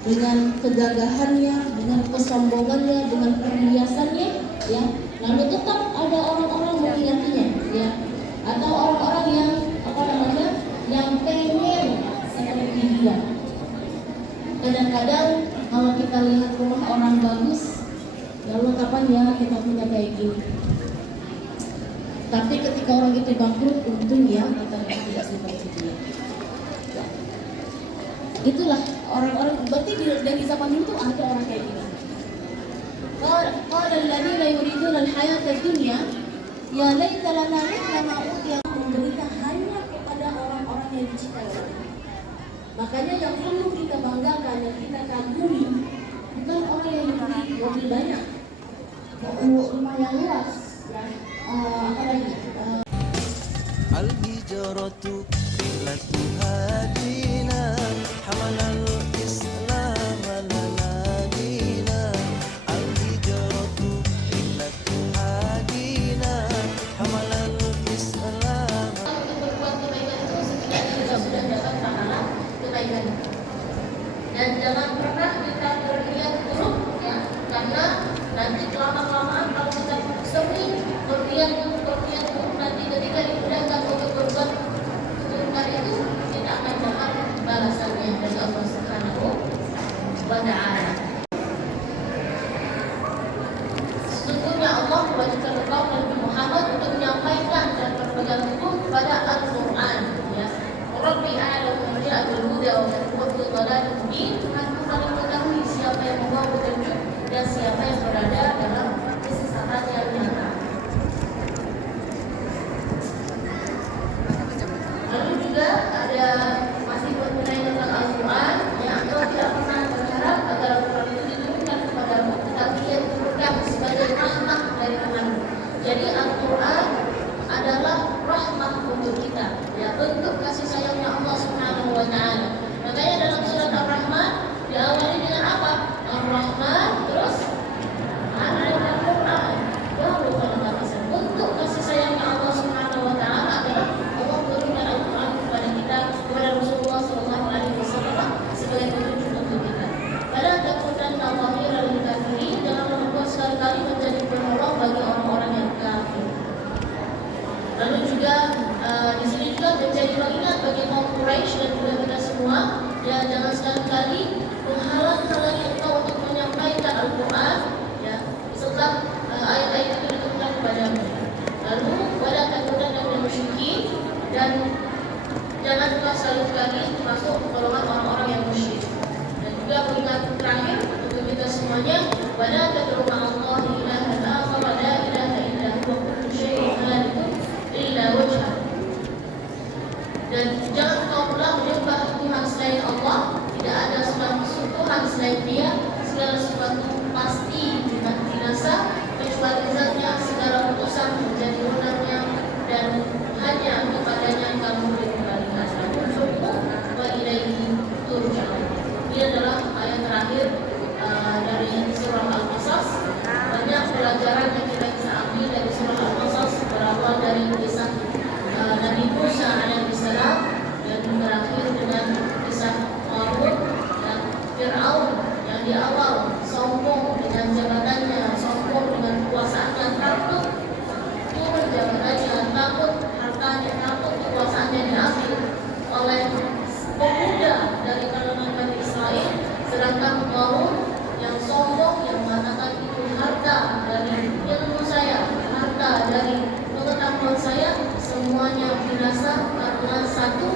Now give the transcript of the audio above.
dengan kegagahannya, dengan kesombongannya, dengan perhiasannya, ya. Namun tetap ada orang-orang mengingatinya, ya. Atau orang-orang yang yang pengen seperti dia. Kadang-kadang kalau kita lihat rumah orang bagus, lalu kapan ya kita punya kayak gini. Tapi ketika orang itu bangkrut, untung ya kita tidak seperti dia. Itulah orang-orang, berarti dari zaman itu ada orang kayak gini. Qala alladziina yuriduna al-hayata ad-dunya ya laita lana mithla ma utiya, memberikan hanya kepada orang-orang yang dicintai Allah. Makanya yang perlu kita banggakan, yang kita kagumi, bukan orang yang diberi mobil banyak, rumah yang luas, ya. Apa lagi? Al-hijratu illatu hadina hamalal islam lana dina. Al-hijratu illatu hadina hamalal islam. Untuk berbuat kebaikan itu setidaknya kita sudah dapat pahala kebaikan. Dan jangan pernah kita berniat buruk, ya, karena nanti lama-kelamaan kalau kita sering berniat buruk, nanti ketika dimudahkan untuk berbuat keburukan itu, kita akan dapat balasannya dari Allah Subhanahu wa Ta'ala. Sesungguhnya Allah mewajibkan engkau Nabi Muhammad untuk menyampaikan dan berpegang teguh kepada Al-Quran, ya. Rabbi a'lamu man ja'a bil huda wa man huwa fi dhalalin mubin. Aku paling mengetahui siapa yang membawa petunjuk dan siapa yang berada dalam kesesatan yang nyata. Lalu juga ada masih mengenai tentang Al-Quran, yang engkau tidak pernah berharap agar Al-Quran itu diturunkan kepadamu, tetapi ia diturunkan sebagai rahmat dari Tuhanmu. Jadi Al-Quran adalah rahmat untuk kita, ya, bentuk kasih sayangnya Allah Subhanahu wa Ta'ala. Makanya dalam surat Ar-Rahman diawali dengan apa? Ar-Rahman, terus Al-Quran. Baru kalau bentuk kasih sayangnya Allah Subhanahu wa Ta'ala adalah Allah berikan Al-Quran kepada kita, kepada Rasulullah SAW sebagai petunjuk untuk kita. Pada takutan al-zahira lil kafirin, jangan membuat sekali-kali menjadi penolong bagi orang-orang yang kafir. Lalu juga di sini juga menjadi pengingat bagi kaum Quraisy dan juga kita semua, ya, jangan sekali-kali menghalang-halangi engkau untuk menyampaikan Al-Quran, ya, setelah ayat-ayat itu diturunkan kepadamu. Lalu pada takutan dan musyrikin, dan jangan engkau sekali-kali masuk golongan orang-orang yang musyrik. Dan juga peringatan terakhir untuk kita semuanya, pada tad'u ma'allahi ilahan akhar la ilaha illa huwa kullu syai'in halikun illa wajhah. Dan jangan kau pula menyembah Tuhan selain Allah, tidak ada suatu Tuhan selain Dia, segala sesuatu pasti binasa kecuali Zatnya, segala utusan menjadi wenangnya, dan hanya kepadanya kamu dikembalikan. Wa ilaihi turja'un. Ini adalah ayat terakhir dari surah Al-Qasas. Banyak pelajaran yang kita bisa ambil dari surah Al-Qasas, berawal dari kisah Nabi Musa alaihissalam dan berakhir dengan kisah Qarun dan Fir'aun yang di awal sombong dengan jabatannya, sombong dengan kekuasaannya, takut turun jabatannya, takut hartanya, takut kekuasaannya diambil oleh pemuda dari kalangan Bani Israel. Sedangkan Qarun yang sombong, yang mengatakan itu harta dari ilmu saya, harta dari pengetahuan saya, semuanya binasa karena satu